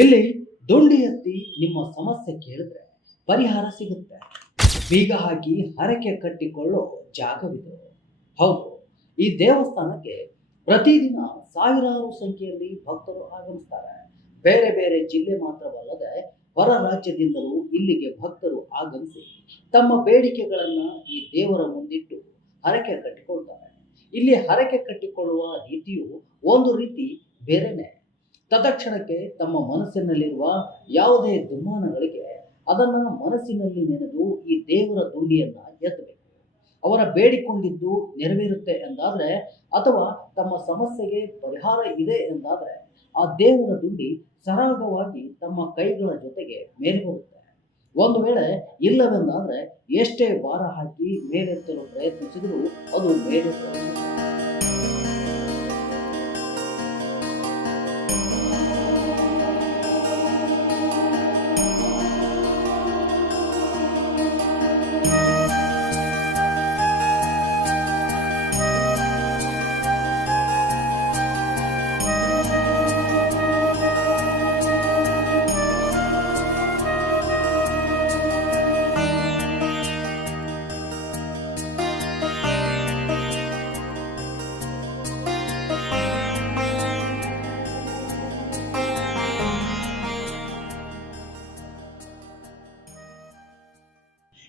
ಇಲ್ಲಿ ದುಂಡಿ ಎತ್ತಿ ನಿಮ್ಮ ಸಮಸ್ಯೆ ಕೇಳಿದ್ರೆ ಪರಿಹಾರ ಸಿಗುತ್ತೆ. ಬೀಗ ಹಾಕಿ ಹರಕೆ ಕಟ್ಟಿಕೊಳ್ಳೋ ಜಾಗವಿದೆ. ಹೌದು, ಈ ದೇವಸ್ಥಾನಕ್ಕೆ ಪ್ರತಿದಿನ ಸಾವಿರಾರು ಸಂಖ್ಯೆಯಲ್ಲಿ ಭಕ್ತರು ಆಗಮಿಸ್ತಾರೆ. ಬೇರೆ ಬೇರೆ ಜಿಲ್ಲೆ ಮಾತ್ರವಲ್ಲದೆ ಹೊರ ರಾಜ್ಯದಿಂದಲೂ ಇಲ್ಲಿಗೆ ಭಕ್ತರು ಆಗಮಿಸಿ ತಮ್ಮ ಬೇಡಿಕೆಗಳನ್ನ ಈ ದೇವರ ಮುಂದಿಟ್ಟು ಹರಕೆ ಕಟ್ಟಿಕೊಳ್ತಾರೆ. ಇಲ್ಲಿ ಹರಕೆ ಕಟ್ಟಿಕೊಳ್ಳುವ ರೀತಿಯು ಒಂದು ರೀತಿ ಬೇರೆನೆ. ತತ್ಕ್ಷಣಕ್ಕೆ ತಮ್ಮ ಮನಸ್ಸಿನಲ್ಲಿರುವ ಯಾವುದೇ ದುಮ್ಮಾನಗಳಿಗೆ ಅದನ್ನ ಮನಸ್ಸಿನಲ್ಲಿ ನೆನೆದು ಈ ದೇವರ ದುಂಡಿಯನ್ನ ಎತ್ತಬೇಕು. ಅವರ ಬೇಡಿಕೊಂಡಿದ್ದು ನೆರವೇರುತ್ತೆ ಎಂದಾದ್ರೆ ಅಥವಾ ತಮ್ಮ ಸಮಸ್ಯೆಗೆ ಪರಿಹಾರ ಇದೆ ಎಂದಾದ್ರೆ ಆ ದೇವರ ದುಂಡಿ ಸರಾಗವಾಗಿ ತಮ್ಮ ಕೈಗಳ ಜೊತೆಗೆ ಮೇಲೆ ಬರುತ್ತೆ. ಒಂದು ವೇಳೆ ಇಲ್ಲವೆಂದಾದ್ರೆ ಎಷ್ಟೇ ಭಾರ ಹಾಕಿ ಮೇಲೆತ್ತಲು ಪ್ರಯತ್ನಿಸಿದರೂ ಅದು ಮೇಲೆತ್ತಲು.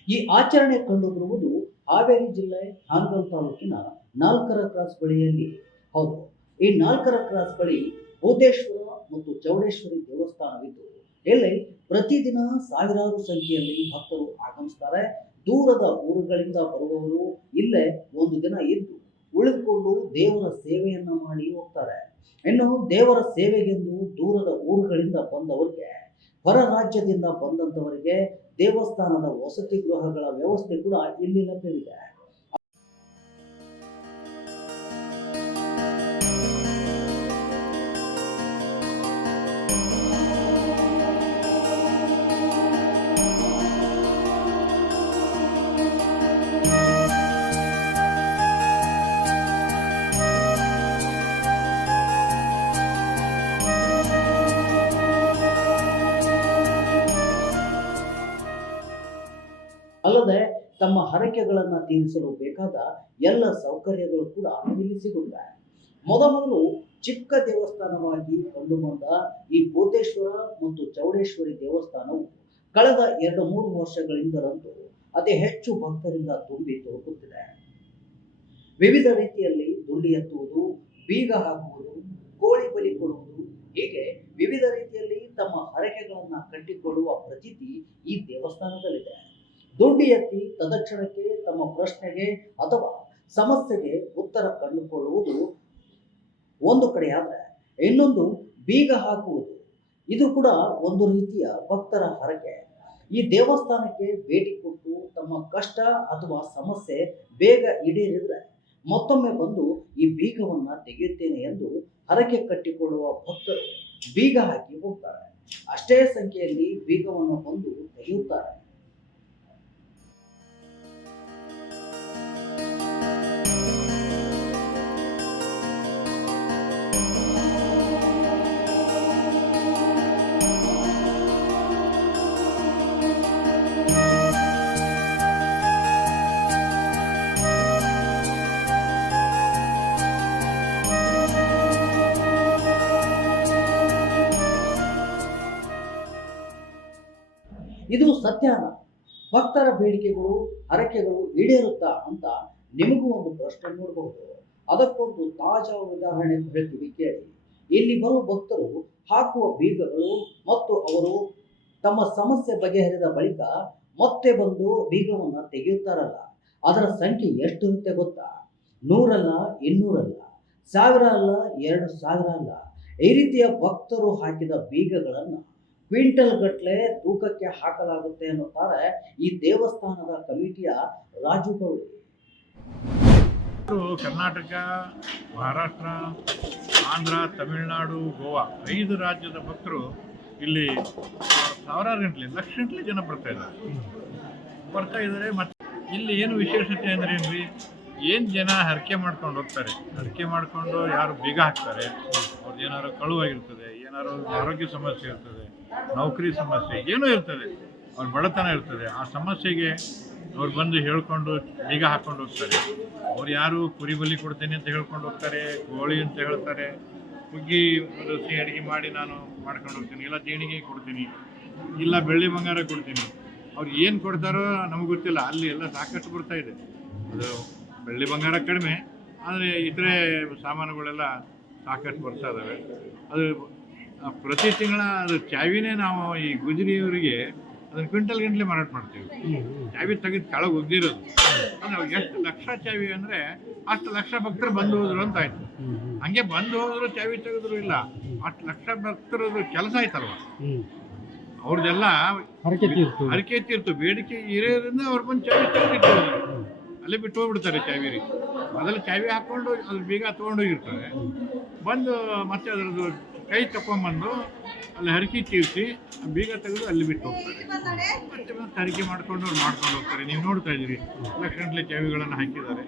ಈ ಆಚರಣೆ ಕಂಡುಬರುವುದು ಹಾವೇರಿ ಜಿಲ್ಲೆ ಹಾನಗಲ್ ತಾಲೂಕಿನ ನಾಲ್ಕರ ಕ್ರಾಸ್ ಬಳಿಯಲ್ಲಿ. ಹೌದು, ಈ ನಾಲ್ಕರ ಕ್ರಾಸ್ ಬಳಿ ಭೂತೇಶ್ವರ ಮತ್ತು ಚೌಡೇಶ್ವರಿ ದೇವಸ್ಥಾನವಿದ್ದು ಇಲ್ಲಿ ಪ್ರತಿದಿನ ಸಾವಿರಾರು ಸಂಖ್ಯೆಯಲ್ಲಿ ಭಕ್ತರು ಆಗಮಿಸ್ತಾರೆ. ದೂರದ ಊರುಗಳಿಂದ ಬರುವವರು ಇಲ್ಲೇ ಒಂದು ದಿನ ಇದ್ದು ಉಳಿದುಕೊಂಡು ದೇವರ ಸೇವೆಯನ್ನ ಮಾಡಿ ಹೋಗ್ತಾರೆ. ಇನ್ನು ದೇವರ ಸೇವೆಗೆಂದು ದೂರದ ಊರುಗಳಿಂದ ಬಂದವರಿಗೆ, ಹೊರ ರಾಜ್ಯದಿಂದ ಬಂದಂತವರಿಗೆ ದೇವಸ್ಥಾನದ ವಸತಿ ಗೃಹಗಳ ವ್ಯವಸ್ಥೆ ಕೂಡ ಇಲ್ಲಿ ಲಭ್ಯವಿದೆ. ಅಲ್ಲದೆ ತಮ್ಮ ಹರಕೆಗಳನ್ನು ತೀರಿಸಲು ಬೇಕಾದ ಎಲ್ಲ ಸೌಕರ್ಯಗಳು ಕೂಡ ಇಲ್ಲಿ ಸಿಗುತ್ತವೆ. ಮೊದಲು ಚಿಕ್ಕ ದೇವಸ್ಥಾನವಾಗಿ ಕಂಡುಬಂದ ಈ ಭೂತೇಶ್ವರ ಮತ್ತು ಚೌಡೇಶ್ವರಿ ದೇವಸ್ಥಾನವು ಕಳೆದ 2-3 ವರ್ಷಗಳಿಂದಲಂತೂ ಅತಿ ಹೆಚ್ಚು ಭಕ್ತರಿಂದ ತುಂಬಿ ತುಳುಕುತ್ತಿದೆ. ವಿವಿಧ ರೀತಿಯಲ್ಲಿ ದುಂಡಿ ಎತ್ತುವುದು, ಬೀಗ ಹಾಕುವುದು, ಕೋಳಿ ಬಲಿ ಕೊಡುವುದು, ಹೀಗೆ ವಿವಿಧ ರೀತಿಯಲ್ಲಿ ತಮ್ಮ ಹರಕೆಗಳನ್ನ ಕಟ್ಟಿಕೊಳ್ಳುವ ಪ್ರತೀತಿ ಈ ದೇವಸ್ಥಾನದಲ್ಲಿದೆ. ದುಂಡಿ ಎತ್ತಿ ತತ್ಕ್ಷಣಕ್ಕೆ ತಮ್ಮ ಪ್ರಶ್ನೆಗೆ ಅಥವಾ ಸಮಸ್ಯೆಗೆ ಉತ್ತರ ಕಂಡುಕೊಳ್ಳುವುದು ಒಂದು ಕಡೆಯಾದರೆ, ಇನ್ನೊಂದು ಬೀಗ ಹಾಕುವುದು, ಇದು ಕೂಡ ಒಂದು ರೀತಿಯ ಭಕ್ತರ ಹರಕೆ. ಈ ದೇವಸ್ಥಾನಕ್ಕೆ ಭೇಟಿ ಕೊಟ್ಟು ತಮ್ಮ ಕಷ್ಟ ಅಥವಾ ಸಮಸ್ಯೆ ಬೇಗ ಈಡೇರಿದ್ರೆ ಮತ್ತೊಮ್ಮೆ ಬಂದು ಈ ಬೀಗವನ್ನ ತೆಗೆಯುತ್ತೇನೆ ಎಂದು ಹರಕೆ ಕಟ್ಟಿಕೊಳ್ಳುವ ಭಕ್ತರು ಬೀಗ ಹಾಕಿ ಹೋಗ್ತಾರೆ. ಅಷ್ಟೇ ಸಂಖ್ಯೆಯಲ್ಲಿ ಬೀಗವನ್ನು ಬಂದು ತೆಗೆಯುತ್ತಾರೆ. ಇದು ಸತ್ಯನ? ಭಕ್ತರ ಬೇಡಿಕೆಗಳು ಹರಕೆಗಳು ಈಡೇರುತ್ತಾ ಅಂತ ನಿಮಗೂ ಒಂದು ಪ್ರಶ್ನೆ ಮೂಡಬಹುದು. ಅದಕ್ಕೊಂದು ತಾಜಾ ಉದಾಹರಣೆ ಹೇಳ್ತೀವಿ ಕೇಳಿ. ಇಲ್ಲಿ ಬರುವ ಭಕ್ತರು ಹಾಕುವ ಬೀಗಗಳು ಮತ್ತು ಅವರು ತಮ್ಮ ಸಮಸ್ಯೆ ಬಗೆಹರಿದ ಬಳಿಕ ಮತ್ತೆ ಬಂದು ಬೀಗವನ್ನ ತೆಗೆಯುತ್ತಾರಲ್ಲ, ಅದರ ಸಂಖ್ಯೆ ಎಷ್ಟಿರುತ್ತೆ ಗೊತ್ತಾ? 100 ಅಲ್ಲ, 200 ಅಲ್ಲ, 1000 ಅಲ್ಲ, 2000 ಅಲ್ಲ. ಈ ರೀತಿಯ ಭಕ್ತರು ಹಾಕಿದ ಬೀಗಗಳನ್ನು ಕ್ವಿಂಟಲ್ ಗಟ್ಟಲೆ ತೂಕಕ್ಕೆ ಹಾಕಲಾಗುತ್ತೆ ಅನ್ನುತ್ತಾರೆ ಈ ದೇವಸ್ಥಾನದ ಕಮಿಟಿಯ ರಾಜು ಗೌಡಿ. ಕರ್ನಾಟಕ, ಮಹಾರಾಷ್ಟ್ರ, ಆಂಧ್ರ, ತಮಿಳುನಾಡು, ಗೋವಾ 5 ರಾಜ್ಯದ ಭಕ್ತರು ಇಲ್ಲಿ ಸಾವಿರಾರು ಗಂಟಲೆ, ಲಕ್ಷ ಗಂಟಲೆ ಜನ ಬರ್ತಾ ಇದ್ದಾರೆ. ಮತ್ತು ಇಲ್ಲಿ ಏನು ವಿಶೇಷತೆ ಅಂದರೆ ಏನ್ರಿ, ಏನು ಜನ ಹರಕೆ ಮಾಡ್ಕೊಂಡು ಹೋಗ್ತಾರೆ. ಹರಕೆ ಮಾಡಿಕೊಂಡು ಯಾರು ಬೀಗ ಹಾಕ್ತಾರೆ, ಅವ್ರದ್ದು ಏನಾದ್ರು ಕಳುವಾಗಿರ್ತದೆ, ಏನಾದ್ರು ಆರೋಗ್ಯ ಸಮಸ್ಯೆ ಇರ್ತದೆ, ನೌಕರಿ ಸಮಸ್ಯೆ ಏನೋ ಇರ್ತದೆ, ಅವ್ರ ಬಡತನ ಇರ್ತದೆ. ಆ ಸಮಸ್ಯೆಗೆ ಅವ್ರು ಬಂದು ಹೇಳ್ಕೊಂಡು ಬೀಗ ಹಾಕ್ಕೊಂಡು ಹೋಗ್ತಾರೆ. ಅವ್ರು ಯಾರು ಕುರಿ ಬಲಿ ಕೊಡ್ತೀನಿ ಅಂತ ಹೇಳ್ಕೊಂಡು ಹೋಗ್ತಾರೆ, ಕೋಳಿ ಅಂತ ಹೇಳ್ತಾರೆ, ಹುಗ್ಗಿ ರುಚಿ ಅಡುಗೆ ಮಾಡಿ ನಾನು ಮಾಡ್ಕೊಂಡು ಹೋಗ್ತೀನಿ, ಇಲ್ಲ ದೇಣಿಗೆ ಕೊಡ್ತೀನಿ, ಇಲ್ಲ ಬೆಳ್ಳಿ ಬಂಗಾರ ಕೊಡ್ತೀನಿ. ಅವ್ರು ಏನು ಕೊಡ್ತಾರೋ ನಮಗೆ ಗೊತ್ತಿಲ್ಲ. ಅಲ್ಲಿ ಎಲ್ಲ ಸಾಕಷ್ಟು ಬರ್ತಾ ಇದೆ. ಅದು ಬೆಳ್ಳಿ ಬಂಗಾರ ಕಡಿಮೆ, ಆದರೆ ಇತರೆ ಸಾಮಾನುಗಳೆಲ್ಲ ಸಾಕಷ್ಟು ಬರ್ತಾ ಇದ್ದಾವೆ. ಅದು ಪ್ರತಿ ತಿಂಗಳ ಅದು ಚಾವಿನೇ ನಾವು ಈ ಗುಜರಿಯವರಿಗೆ ಅದನ್ನು ಕ್ವಿಂಟಲ್ ಗಂಟಲೆ ಮಾರಾಟ ಮಾಡ್ತೀವಿ. ಚಾವಿ ತೆಗೆದು ಕೆಳಗೆ ಒಗ್ದಿರೋದು. ಅಂದರೆ ಎಷ್ಟು ಲಕ್ಷ ಚಾವಿ ಅಂದರೆ ಅಷ್ಟು ಲಕ್ಷ ಭಕ್ತರು ಬಂದು ಹೋದ್ರು ಅಂತ ಆಯ್ತು. ಹಂಗೆ ಬಂದು ಹೋದ್ರು ಚಾವಿ ತೆಗೆದ್ರು ಇಲ್ಲ, ಅಷ್ಟು ಲಕ್ಷ ಭಕ್ತರದು ಕೆಲಸ ಆಯ್ತಲ್ವ. ಅವ್ರದ್ದೆಲ್ಲ ಹರಕೆ ತೀರ್ತು, ಬೇಡಿಕೆ ಇರೋದ್ರಿಂದ ಅವ್ರು ಬಂದು ಚಾವಿ ತೆಗೆದಿಟ್ಟು ಅಲ್ಲೇ ಬಿಟ್ಟು ಹೋಗ್ಬಿಡ್ತಾರೆ. ಚಾವಿ ರೀ ಮೊದಲು ಚಾವಿ ಹಾಕ್ಕೊಂಡು ಅದ್ರ ಬೀಗ ತೊಗೊಂಡೋಗಿರ್ತಾರೆ. ಬಂದು ಮತ್ತೆ ಅದರದ್ದು ಕೈ ತಗೊಂಬಂದು ಅಲ್ಲಿ ಹರಕೆ ತೀರಿಸಿ ಬೀಗ ತೆಗೆದು ಅಲ್ಲಿ ಬಿಟ್ಟು ಹೋಗ್ತಾರೆ. ಮತ್ತೆ ಮತ್ತೆ ಹರಕೆ ಮಾಡ್ಕೊಂಡು ಅವ್ರು ಮಾಡ್ಕೊಂಡು ಹೋಗ್ತಾರೆ. ನೀವು ನೋಡ್ತಾ ಇದ್ದೀರಿ ಲಕ್ಷಗಟ್ಟಲೆ ಚಾವಿಗಳನ್ನು ಹಾಕಿದ್ದಾರೆ.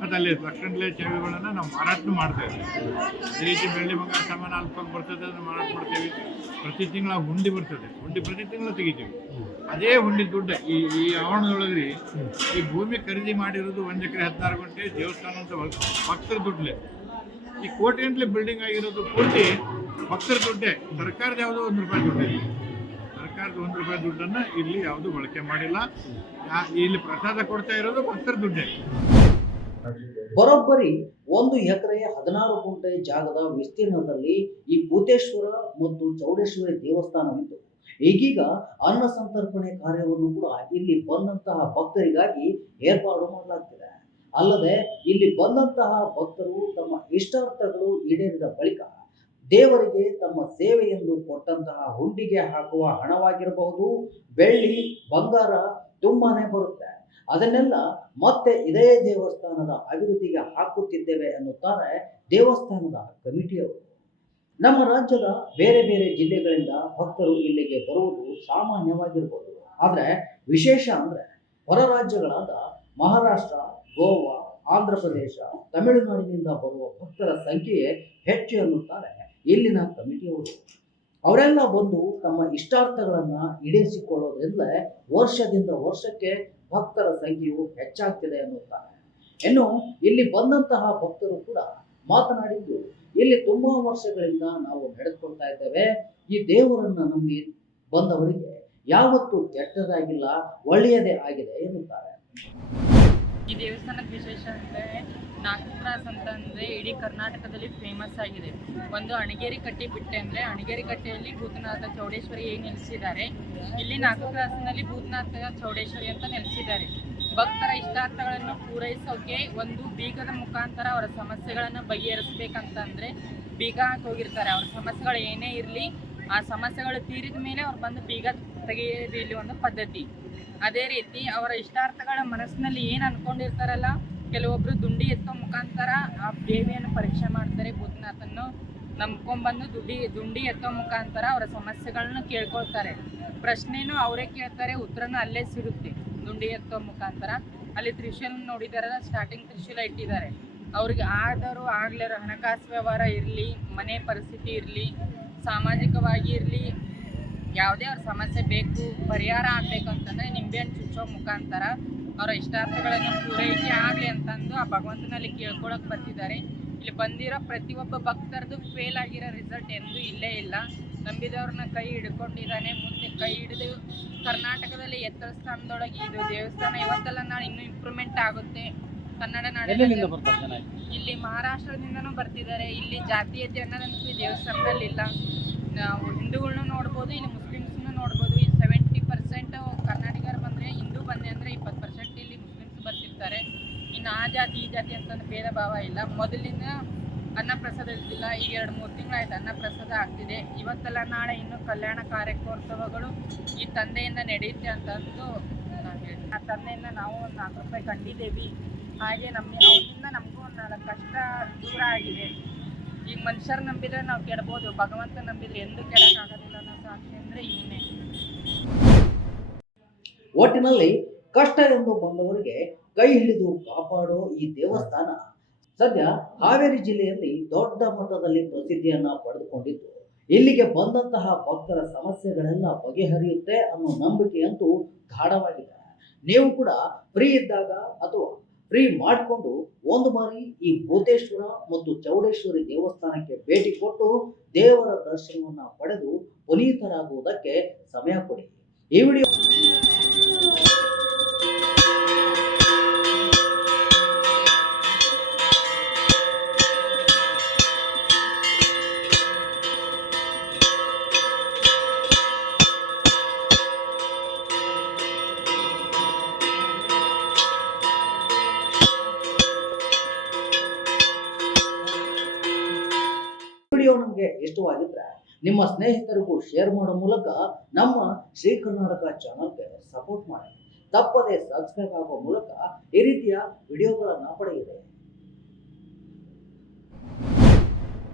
ಮತ್ತು ಅಲ್ಲಿ ಲಕ್ಷಗಟ್ಟಲೆ ಚಾವಿಗಳನ್ನು ನಾವು ಮಾರಾಟ ಮಾಡ್ತಾ ಇದ್ದೀವಿ. ಈ ರೀತಿ ಬೆಳ್ಳಿ ಬಂಗಾರ ಸಾಮಾನು ಅಲ್ಪ ಬರ್ತದೆ, ಅದನ್ನು ಮಾರಾಟ ಮಾಡ್ತೀವಿ. ಪ್ರತಿ ತಿಂಗಳ ಹುಂಡಿ ಬರ್ತದೆ, ಹುಂಡಿ ಪ್ರತಿ ತಿಂಗಳು ತೆಗಿತೀವಿ. ಅದೇ ಹುಂಡಿ ದುಡ್ಡು ಈ ಆವರಣದೊಳಗ್ರಿ ಈ ಭೂಮಿ ಖರೀದಿ ಮಾಡಿರೋದು 1 ಎಕರೆ 16 ಗುಂಟೆ ದೇವಸ್ಥಾನ ಅಂತ ಭಕ್ತರ ದುಡ್ಡಲೆ. ಈ ಕೋಟಿ ಗಂಟಲೆ ಬಿಲ್ಡಿಂಗ್ ಆಗಿರೋದು ಪೂರ್ತಿ ಭಕ್ತರ ದುಡ್ಡೇ. ಸರ್ಕಾರದ ಯಾವುದೋ 1 ರೂಪಾಯಿ ದುಡ್ಡಿಲ್ಲ. ಸರ್ಕಾರದ 1 ರೂಪಾಯಿ ದುಡ್ಡನ್ನು ಇಲ್ಲಿ ಯಾವುದು ಬಳಕೆ ಮಾಡಿಲ್ಲ. ಇಲ್ಲಿ ಪ್ರಸಾದ ಕೊಡ್ತಾ ಇರೋದು ಭಕ್ತರ ದುಡ್ಡೇ. ಬರೋಬ್ಬರಿ 1 ಎಕರೆ 16 ಗುಂಟೆ ಜಾಗದ ವಿಸ್ತೀರ್ಣದಲ್ಲಿ ಈ ಭೂತೇಶ್ವರ ಮತ್ತು ಚೌಡೇಶ್ವರಿ ದೇವಸ್ಥಾನವಿದ್ದು, ಈಗೀಗ ಅನ್ನ ಸಂತರ್ಪಣೆ ಕಾರ್ಯವನ್ನು ಕೂಡ ಇಲ್ಲಿ ಬಂದಂತಹ ಭಕ್ತರಿಗಾಗಿ ಏರ್ಪಾಡು ಮಾಡಲಾಗ್ತಿದೆ. ಅಲ್ಲದೆ ಇಲ್ಲಿ ಬಂದಂತಹ ಭಕ್ತರು ತಮ್ಮ ಇಷ್ಟಾರ್ಥಗಳು ಈಡೇರಿದ ಬಳಿಕ ದೇವರಿಗೆ ತಮ್ಮ ಸೇವೆಯೆಂದು ಕೊಟ್ಟಂತಹ ಹುಂಡಿಗೆ ಹಾಕುವ ಹಣವಾಗಿರಬಹುದು, ಬೆಳ್ಳಿ ಬಂಗಾರ ತುಂಬಾನೇ ಬರುತ್ತೆ. ಅದನ್ನೆಲ್ಲ ಮತ್ತೆ ಇದೇ ದೇವಸ್ಥಾನದ ಅಭಿವೃದ್ಧಿಗೆ ಹಾಕುತ್ತಿದ್ದೇವೆ ಎನ್ನುತ್ತಾರೆ ದೇವಸ್ಥಾನದ ಕಮಿಟಿಯವರು. ನಮ್ಮ ರಾಜ್ಯದ ಬೇರೆ ಬೇರೆ ಜಿಲ್ಲೆಗಳಿಂದ ಭಕ್ತರು ಇಲ್ಲಿಗೆ ಬರುವುದು ಸಾಮಾನ್ಯವಾಗಿರ್ಬೋದು. ಆದರೆ ವಿಶೇಷ ಅಂದರೆ ಹೊರ ರಾಜ್ಯಗಳಾದ ಮಹಾರಾಷ್ಟ್ರ, ಗೋವಾ, ಆಂಧ್ರ ಪ್ರದೇಶ, ತಮಿಳುನಾಡಿನಿಂದ ಬರುವ ಭಕ್ತರ ಸಂಖ್ಯೆಯೇ ಹೆಚ್ಚು ಎನ್ನುತ್ತಾರೆ ಇಲ್ಲಿನ ಕಮಿಟಿಯವರು. ಅವರೆಲ್ಲ ಬಂದು ತಮ್ಮ ಇಷ್ಟಾರ್ಥಗಳನ್ನು ಈಡೇರಿಸಿಕೊಳ್ಳೋದ್ರಿಂದ ವರ್ಷದಿಂದ ವರ್ಷಕ್ಕೆ ಭಕ್ತರ ಸಂಖ್ಯೆಯು ಹೆಚ್ಚಾಗ್ತಿದೆ ಎನ್ನುತ್ತಾರೆ. ಇನ್ನು ಇಲ್ಲಿ ಬಂದಂತಹ ಭಕ್ತರು ಕೂಡ ಮಾತನಾಡಿದ್ದು, ಇಲ್ಲಿ ತುಂಬಾ ವರ್ಷಗಳಿಂದ ನಾವು ನಡೆದುಕೊಳ್ತಾ ಇದ್ದೇವೆ. ಈ ದೇವರನ್ನ ನಂಬಿ ಬಂದವರಿಗೆ ಯಾವತ್ತೂ ಕೆಟ್ಟದಾಗಿಲ್ಲ, ಒಳ್ಳೆಯದೇ ಆಗಿದೆ ಎನ್ನುತ್ತಾರೆ. ಈ ದೇವಸ್ಥಾನದ ವಿಶೇಷ ಅಂದರೆ ನಾಲ್ಕು ಕ್ರಾಸ್ ಅಂತಂದರೆ ಇಡೀ ಕರ್ನಾಟಕದಲ್ಲಿ ಫೇಮಸ್ ಆಗಿದೆ. ಒಂದು ಅಣಗೇರಿ ಕಟ್ಟಿ ಬಿಟ್ಟೆ ಅಂದರೆ ಅಣಗೇರಿ ಕಟ್ಟೆಯಲ್ಲಿ ಭೂತನಾಥ ಚೌಡೇಶ್ವರಿ ಹೇಗೆ ನೆಲೆಸಿದ್ದಾರೆ, ಇಲ್ಲಿ ನಾಲ್ಕು ಕ್ರಾಸ್ನಲ್ಲಿ ಭೂತನಾಥ ಚೌಡೇಶ್ವರಿ ಅಂತ ನೆಲೆಸಿದ್ದಾರೆ. ಭಕ್ತರ ಇಷ್ಟಾರ್ಥಗಳನ್ನು ಪೂರೈಸೋಕೆ ಒಂದು ಬೀಗದ ಮುಖಾಂತರ ಅವರ ಸಮಸ್ಯೆಗಳನ್ನು ಬಗೆಹರಿಸ್ಬೇಕಂತಂದರೆ ಬೀಗ ಹಾಕಿ ಹೋಗಿರ್ತಾರೆ. ಅವ್ರ ಸಮಸ್ಯೆಗಳು ಏನೇ ಇರಲಿ ಆ ಸಮಸ್ಯೆಗಳು ತೀರಿದ ಮೇಲೆ ಅವ್ರು ಬಂದು ಬೀಗ ತೆಗೆಯೋದು ಇಲ್ಲಿ ಒಂದು ಪದ್ಧತಿ. ಅದೇ ರೀತಿ ಅವರ ಇಷ್ಟಾರ್ಥಗಳ ಮನಸ್ಸಿನಲ್ಲಿ ಏನು ಅಂದ್ಕೊಂಡಿರ್ತಾರಲ್ಲ, ಕೆಲವೊಬ್ಬರು ದುಂಡಿ ಎತ್ತೋ ಮುಖಾಂತರ ಆ ದೇವಿಯನ್ನು ಪರೀಕ್ಷೆ ಮಾಡ್ತಾರೆ. ಭೂತನಾಥನ್ನು ನಂಬ್ಕೊಂಡ್ಬಂದು ದುಂಡಿ ಎತ್ತೋ ಮುಖಾಂತರ ಅವರ ಸಮಸ್ಯೆಗಳನ್ನ ಕೇಳ್ಕೊಳ್ತಾರೆ. ಪ್ರಶ್ನೆನೂ ಅವರೇ ಕೇಳ್ತಾರೆ, ಉತ್ತರನೂ ಅಲ್ಲೇ ಸಿಗುತ್ತೆ. ದುಂಡಿ ಎತ್ತೋ ಮುಖಾಂತರ ಅಲ್ಲಿ ತ್ರಿಶೂಲ ನೋಡಿದಾರಲ್ಲ, ಸ್ಟಾರ್ಟಿಂಗ್ ತ್ರಿಶೂಲ ಇಟ್ಟಿದ್ದಾರೆ. ಅವ್ರಿಗೆ ಆದರೂ ಆಗ್ಲಾರ ಹಣಕಾಸು ವ್ಯವಹಾರ ಇರಲಿ, ಮನೆ ಪರಿಸ್ಥಿತಿ ಇರಲಿ, ಸಾಮಾಜಿಕವಾಗಿ ಇರಲಿ, ಯಾವುದೇ ಅವ್ರ ಸಮಸ್ಯೆ ಬೇಕು, ಪರಿಹಾರ ಆಗಬೇಕು ಅಂತಂದರೆ ನಿಂಬೆಹಣ್ಣು ಚುಚ್ಚೋ ಮುಖಾಂತರ ಅವರ ಇಷ್ಟಾರ್ಥಗಳನ್ನು ಪೂರೈಕೆ ಆಗಲಿ ಅಂತಂದು ಆ ಭಗವಂತನಲ್ಲಿ ಕೇಳ್ಕೊಳಕ್ಕೆ ಬರ್ತಿದ್ದಾರೆ. ಇಲ್ಲಿ ಬಂದಿರೋ ಪ್ರತಿಯೊಬ್ಬ ಭಕ್ತರದು ಫೇಲ್ ಆಗಿರೋ ರಿಸಲ್ಟ್ ಎಂದೂ ಇಲ್ಲೇ ಇಲ್ಲ. ನಂಬಿದವ್ರನ್ನ ಕೈ ಹಿಡ್ಕೊಂಡಿದ್ದಾನೆ. ಮುಂದೆ ಕೈ ಹಿಡಿದು ಕರ್ನಾಟಕದಲ್ಲಿ ಎತ್ತರ ಸ್ಥಾನದೊಳಗೆ ಇದು ದೇವಸ್ಥಾನ ಇವತ್ತೆಲ್ಲ ನಾಳೆ ಇನ್ನೂ ಇಂಪ್ರೂವ್ಮೆಂಟ್ ಆಗುತ್ತೆ. ಕನ್ನಡ ನಾಡಿನಲ್ಲಿ ಇಲ್ಲಿ ಮಹಾರಾಷ್ಟ್ರದಿಂದನೂ ಬರ್ತಿದ್ದಾರೆ. ಇಲ್ಲಿ ಜಾತೀಯತೆ ಅನ್ನೋದಂತೂ ಈ ದೇವಸ್ಥಾನದಲ್ಲಿ ಇಲ್ಲ. ನಾವು ಹಿಂದೂಗಳನ್ನೂ ನೋಡ್ಬೋದು, ಇಲ್ಲಿ ಮುಸ್ಲಿಮ್ಸ್ನೂ ನೋಡ್ಬೋದು. ಇಲ್ಲಿ 70% ಕರ್ನಾಟಕರು ಬಂದರೆ, ಹಿಂದೂ ಬಂದೆ ಅಂದರೆ 20% ಇಲ್ಲಿ ಮುಸ್ಲಿಮ್ಸ್ ಬರ್ತಿರ್ತಾರೆ. ಇನ್ನು ಆ ಜಾತಿ ಈ ಜಾತಿ ಅಂತಂದು ಭೇದ ಭಾವ ಇಲ್ಲ. ಮೊದಲಿನ ಅನ್ನಪ್ರಸಾದ ಇರ್ತಿಲ್ಲ, ಈಗ 2-3 ತಿಂಗಳಾಯ್ತು ಅನ್ನಪ್ರಸಾದ ಆಗ್ತಿದೆ. ಇವತ್ತೆಲ್ಲ ನಾಳೆ ಇನ್ನೂ ಕಲ್ಯಾಣ ಕಾರ್ಯಕ್ರಮಗಳು ಈ ತಂದೆಯಿಂದ ನಡೆಯುತ್ತೆ ಅಂತಂದು ಆ ತಂದೆಯಿಂದ ನಾವು ಒಂದು 4 ರೂಪಾಯಿ ಕಂಡಿದ್ದೇವೆ. ಹಾಗೆ ಅವರಿಂದ ನಮಗೂ ಒಂದು 4 ಕಷ್ಟ ದೂರ ಆಗಿದೆ. ಈಗ ಮನುಷ್ಯರು ನಂಬಿದ್ರೆ ನಾವು ಕೆಡ್ಬೋದು, ಭಗವಂತ ನಂಬಿದ್ರೆ ಎಂದೂ ಕೆಡಕ್ಕಾಗೋದಿಲ್ಲ ಅನ್ನೋ ಸಾಕ್ಷಿ ಅಂದರೆ ಇವನೇ. ಒಟ್ಟಿನಲ್ಲಿ ಕಷ್ಟ ಎಂದು ಬಂದವರಿಗೆ ಕೈ ಹಿಡಿದು ಕಾಪಾಡೋ ಈ ದೇವಸ್ಥಾನ ಸದ್ಯ ಹಾವೇರಿ ಜಿಲ್ಲೆಯಲ್ಲಿ ದೊಡ್ಡ ಮಟ್ಟದಲ್ಲಿ ಪ್ರಸಿದ್ಧಿಯನ್ನ ಪಡೆದುಕೊಂಡಿದ್ದು, ಇಲ್ಲಿಗೆ ಬಂದಂತಹ ಭಕ್ತರ ಸಮಸ್ಯೆಗಳೆಲ್ಲ ಬಗೆಹರಿಯುತ್ತೆ ಅನ್ನೋ ನಂಬಿಕೆಯಂತೂ ಗಾಢವಾಗಿದೆ. ನೀವು ಕೂಡ ಫ್ರೀ ಇದ್ದಾಗ ಅಥವಾ ಫ್ರೀ ಮಾಡಿಕೊಂಡು ಒಂದು ಬಾರಿ ಈ ಭೂತೇಶ್ವರ ಮತ್ತು ಚೌಡೇಶ್ವರಿ ದೇವಸ್ಥಾನಕ್ಕೆ ಭೇಟಿ ಕೊಟ್ಟು ದೇವರ ದರ್ಶನವನ್ನ ಪಡೆದು ಪುನೀತರಾಗುವುದಕ್ಕೆ ಸಮಯ ಕೊಡಿ. ಈ ವಿಡಿಯೋ ನಮಗೆ ಇಷ್ಟವಾಗಿದ್ರೆ ನಿಮ್ಮ ಸ್ನೇಹಿತರಿಗೂ ಶೇರ್ ಮಾಡೋ ಮೂಲಕ ನಮ್ಮ ಶ್ರೀ ಕರ್ನಾಟಕ ಚಾನಲ್ಗೆ ಸಪೋರ್ಟ್ ಮಾಡಿ. ತಪ್ಪದೆ ಸಬ್ಸ್ಕ್ರೈಬ್ ಆಗೋ ಮೂಲಕ ಈ ರೀತಿಯ ವಿಡಿಯೋಗಳನ್ನು ಪಡೆಯಿರಿ.